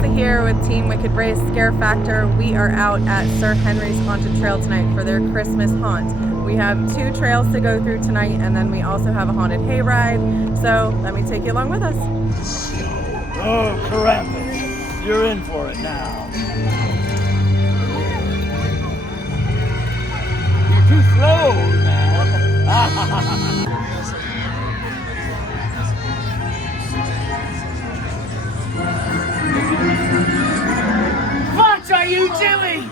Melissa here with Team Wicked Wraiths Scare Factor. We are out at Sir Henry's Haunted Trail tonight for their Christmas haunt. We have 2 trails to go through tonight, and then we also have a haunted hayride. So let me take you along with us. Oh, Krampus, you're in for it now. You're too slow, man. What are you doing?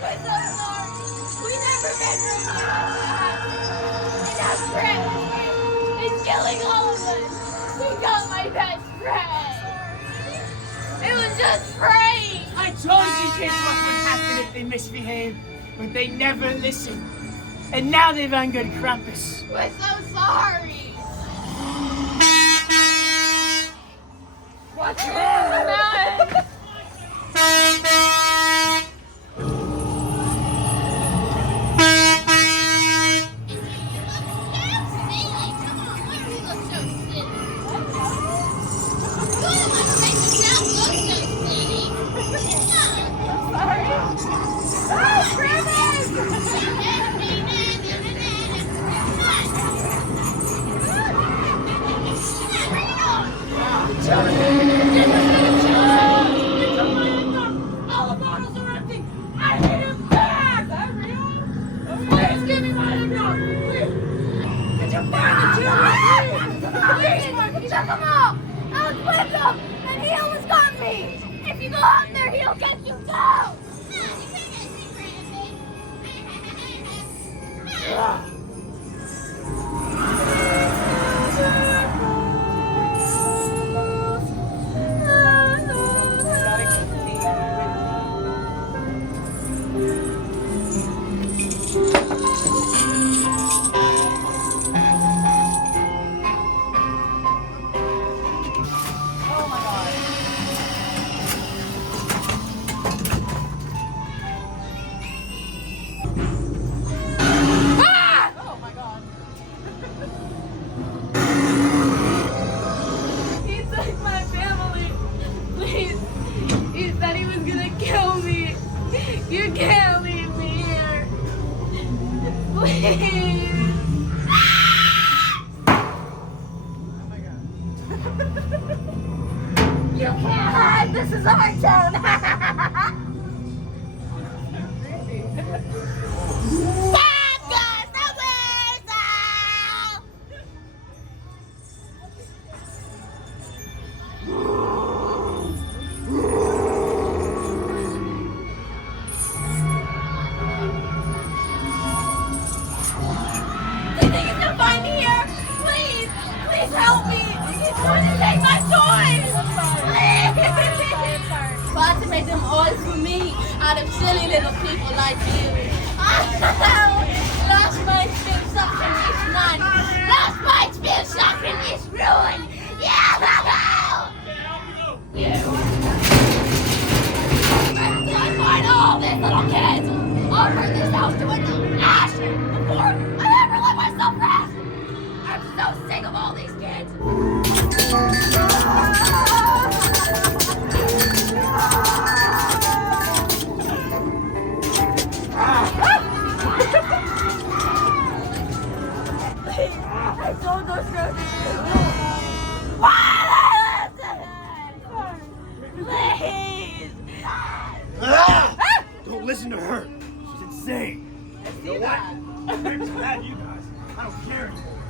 We're so sorry. We never meant for you. And our friend is killing all of us. He got my best friend. It was just free. I told you kids what would happen if they misbehave, but they never listen. And now they've angered Krampus. We're so sorry. What's your man? All the bottles are empty. I need him back. Is that real? Please give me my milk. Please. Did you find the jewelry? Please, check him out. I was with him, and he almost got me. If you go out there, he'll get you too. He took my family. Please. He said he was gonna kill me. You can't leave me here. Please. You can't hide. This is our town. Do you think he's gonna find me here? Please, please help me. He's going to take my toys. Please. Try to make them all for me out of silly little people like you. Lost my Spielsachen ist none. Lost my Spielsachen ist ruined. Yeah. I find all these little kids. I'll burn this house to an ash before I ever let myself rest. I'm so sick of all these kids. Please, I told those girls to why did I listen? Please. Don't listen to her. She's insane. You know what? I'm mad, you guys. I don't care anymore.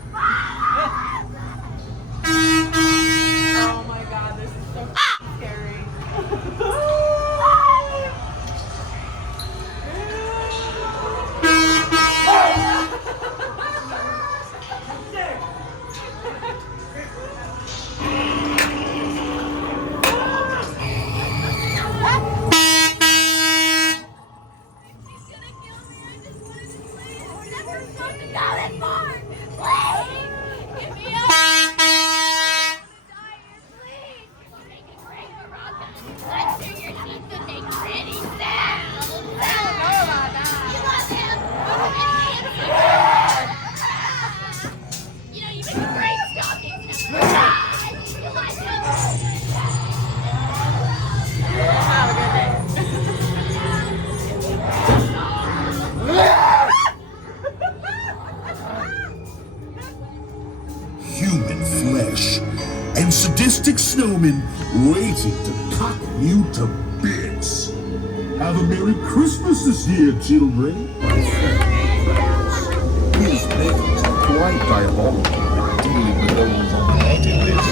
vermin waiting to cut you to bits. Have a Merry Christmas this year, children. These things are quite diabolical when dealing with those on the naughty list.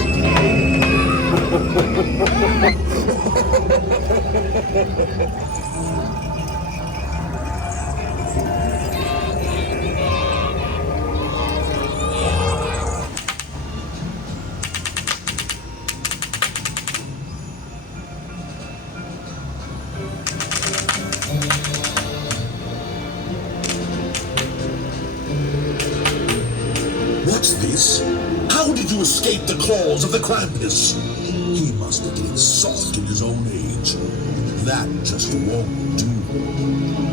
What's this? How did you escape the claws of the Krampus? He must be getting soft in his own age. That just won't do.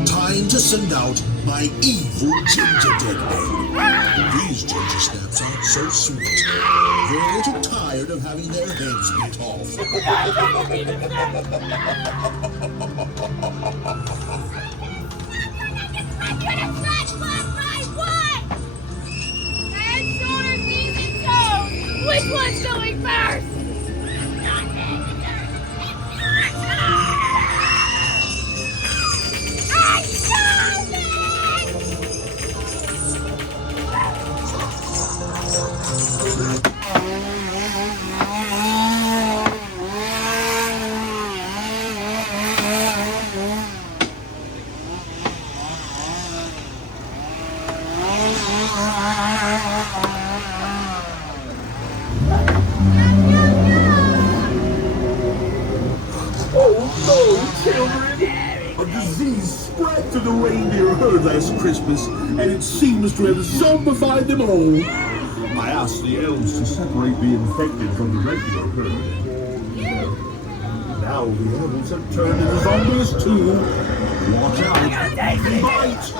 Time to send out my evil ginger dead men. These ginger snaps aren't so sweet. They're a little tired of having their heads bit off. Which one's going first? A disease spread to the reindeer herd last Christmas, and it seems to have zombified them all. I asked the elves to separate the infected from the regular herd. Now the elves have turned into zombies too. Watch out! Bite!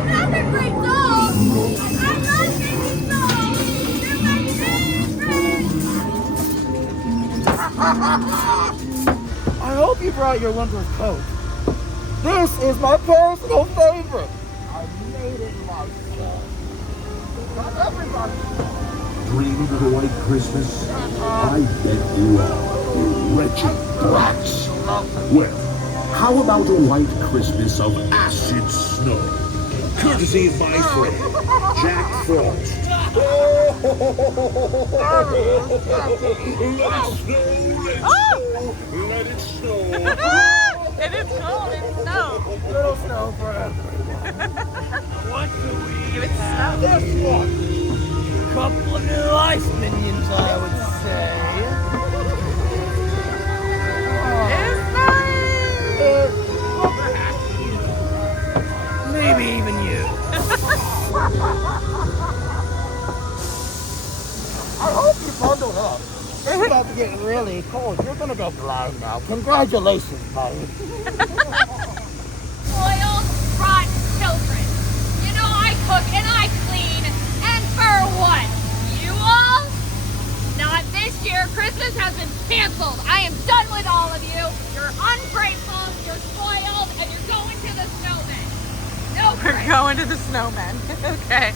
Another great dog! I'm not taking dogs! They're my favorite! I hope you brought your winter coat. This is my personal favorite. I made it myself. Not everybody. Dreaming of a white Christmas? I bet you are. Wretched brats. Well, how about a white Christmas of acid snow? Courtesy of my friend, Jack Frost. Let it snow. It is cold and snow. Little snow for everyone. What do we Give it have? snow. This one. Couple of new ice minions, I would say. It's nice. Maybe even you. I hope you bundled up. It's about to get really cold. You're gonna go blind now. Congratulations, buddy. Spoiled, rotten children. You know I cook and I clean, and for what? You all? Not this year. Christmas has been canceled. I am done with all of you. You're ungrateful, you're spoiled, and you're going to the snowman. No We're Christmas. going to the snowman. Okay.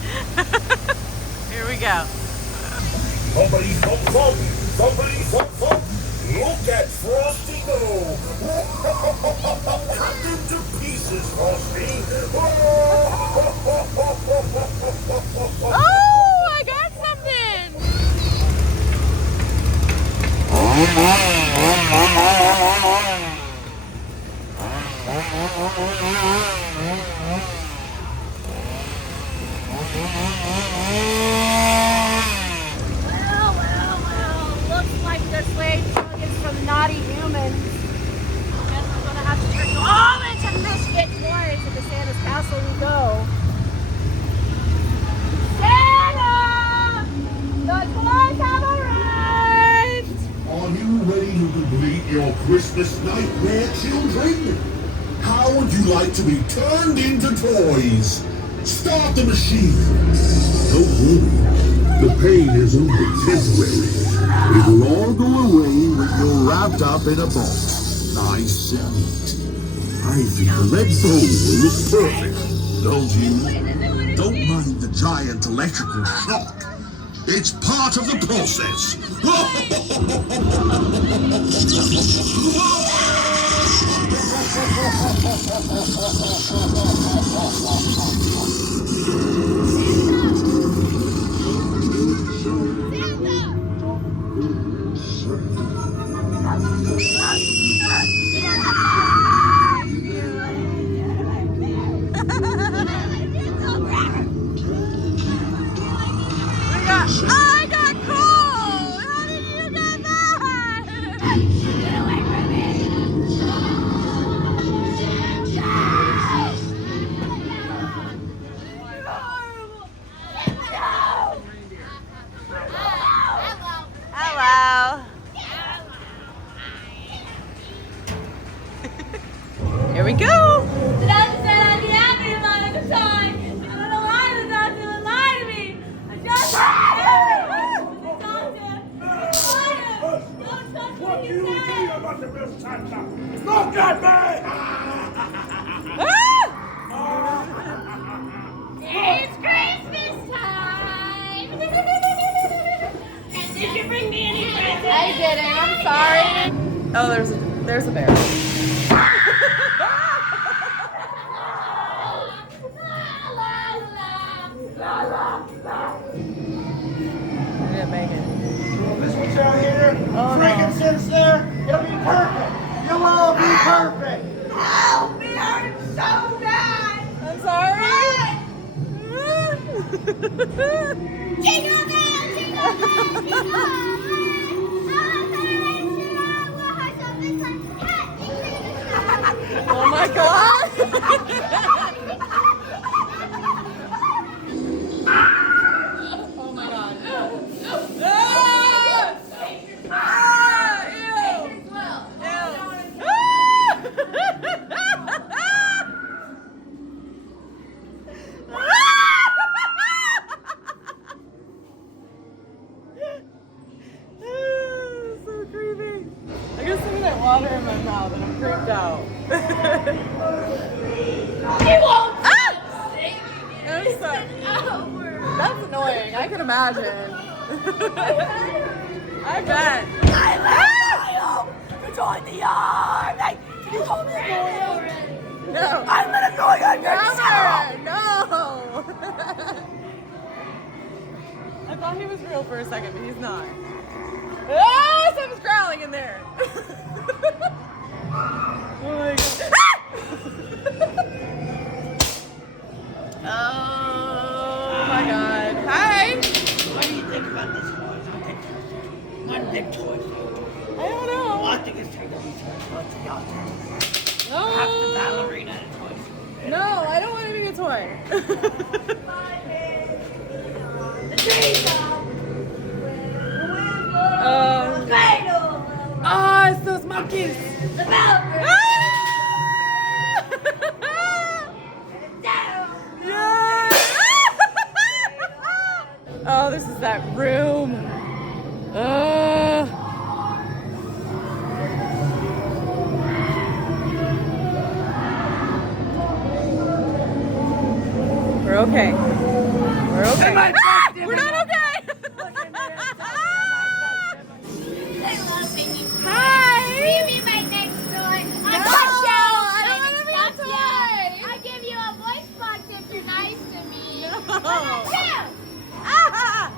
Here we go. Somebody, somebody, look at Frosty go! Cut him to pieces, Frosty! Oh, I got something. Well, looks like this way is from naughty humans. Guess we're gonna have to turn you all into misfit toys into Santa's castle we go. Santa! The toys have arrived! Are you ready to complete your Christmas nightmare, children? How would you like to be turned into toys? Start the machine! Don't worry, the pain is only temporary. It will all go away when you're wrapped up in a box. Nice and neat. I think the red bowl will look perfect, don't you? Don't mind the giant electrical shock. It's part of the process. I got cold! How did you get that? Get away from me! Hello. Here we go. The doctor said I'd be happy a lot of the time. I don't know why the doctor would lie to me. I just the doctor. Don't touch what you said. Look at me! It's Christmas time. And did you bring me any presents? I didn't. I'm sorry. Oh, there's a bear. I didn't make it. This one's out here. Oh, Frankincense there. It'll be perfect. You'll all be perfect. Oh, it hurts so bad. I'm sorry. Jingle bells, jingle bells, jingle bells. Oh my God. Oh my God. So creepy. I got some of that water in my mouth and I'm creeped out. You won't I'm sorry. That's annoying. I can imagine. I bet. I left my home to join the army. You told me to go already. No. I'm gonna go on your Never. No. I thought he was real for a second, but he's not. Ah, something's growling in there. Oh my God. Oh my God. Hi. What do you think about this toy? One big toy. I don't know. I think it's time to be what's the alternative? No. Half the ballerina toys. No, I don't want to be a toy. The trees up. Cradle. Oh, it's those monkeys. The bell. Yeah. Oh, this is that room. We're okay. We're okay. We're not okay. I love making toys. Hi. Will you be my next toy? I No, touch you. I don't want to be a Touch toy. you. I give you a voice box if you're nice to me. No. I touch you. Ah.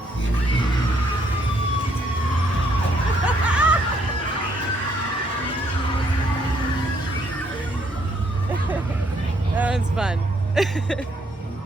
That one's fun.